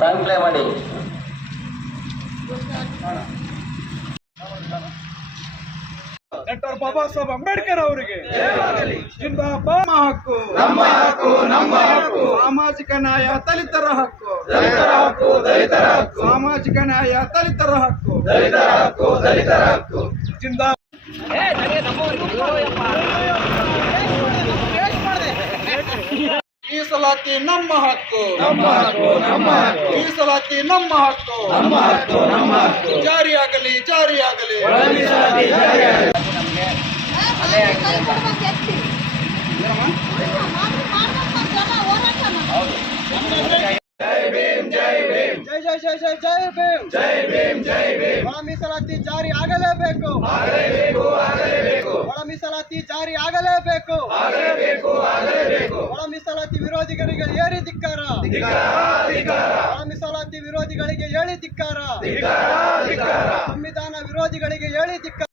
Song play ಮಾಡಿ. Doctor Baba Saheb Ambedkar ಅವರಿಗೆ ಜಿಂದಾಬಾದ್. ಹಕ್ಕು ನಮ್ಮ ಹಕ್ಕು, ನಮ್ಮ ಹಕ್ಕು. ಸಾಮಾಜಿಕ ನ್ಯಾಯ ದಲಿತರ ಹಕ್ಕು, ದಲಿತರ ಹಕ್ಕು, ದಲಿತರ ಹಕ್ಕು. ಸಾಮಾಜಿಕ ನ್ಯಾಯ ದಲಿತರ ಹಕ್ಕು, ದಲಿತರ ಹಕ್ಕು, ದಲಿತರ ಹಕ್ಕು. ಜಿಂದಾಬಾದ್. ಮೀಸಲಾತಿ ನಮ್ಮ ಹಕ್ಕು, ನಮ್ಮ ಹಕ್ಕು, ನಮ್ಮ ಹಕ್ಕು. ಮೀಸಲಾತಿ ನಮ್ಮ ಹಕ್ಕು, ನಮ್ಮ ಹಕ್ಕು, ನಮ್ಮ ಹಕ್ಕು. ಜಾರಿಯಾಗಲಿ, ಜಾರಿಯಾಗಲಿ. ಒಳ ಮೀಸಲಾತಿ ಜಾರಿಯಾಗಲಿ. ಜೈ ಭೀಮ್, ಜೈ ಭೀಮ್. ಜೈ ಜೈ ಜೈ ಜೈ ಜೈ ಭೀಮ್. ಜೈ ಭೀಮ್, ಜೈ ಭೀಮ್. ಒಳ ಮೀಸಲಾತಿ ಜಾರಿ ಆಗಲೇಬೇಕು, ಆಗಲೇಬೇಕು, ಆಗಲೇಬೇಕು. ಒಳ ಮೀಸಲಾತಿ ಜಾರಿ ಆಗಲೇಬೇಕು, ಆಗಲೇಬೇಕು, ಆಗಲೇಬೇಕು. ಒಳ ಮೀಸಲಾತಿ ವಿರೋಧಿಗಳಿಗೆ ಏರಿ ಧಿಕ್ಕಾರ, ಧಿಕ್ಕಾರ, ಧಿಕ್ಕಾರ. ಒಳ ಮೀಸಲಾತಿ ವಿರೋಧಿಗಳಿಗೆ ಹೇಳಿ ಧಿಕ್ಕಾರ, ಧಿಕ್ಕಾರ, ಧಿಕ್ಕಾರ. ಸಂವಿಧಾನ ವಿರೋಧಿಗಳಿಗೆ ಹೇಳಿ ಧಿಕ್ಕಾರ.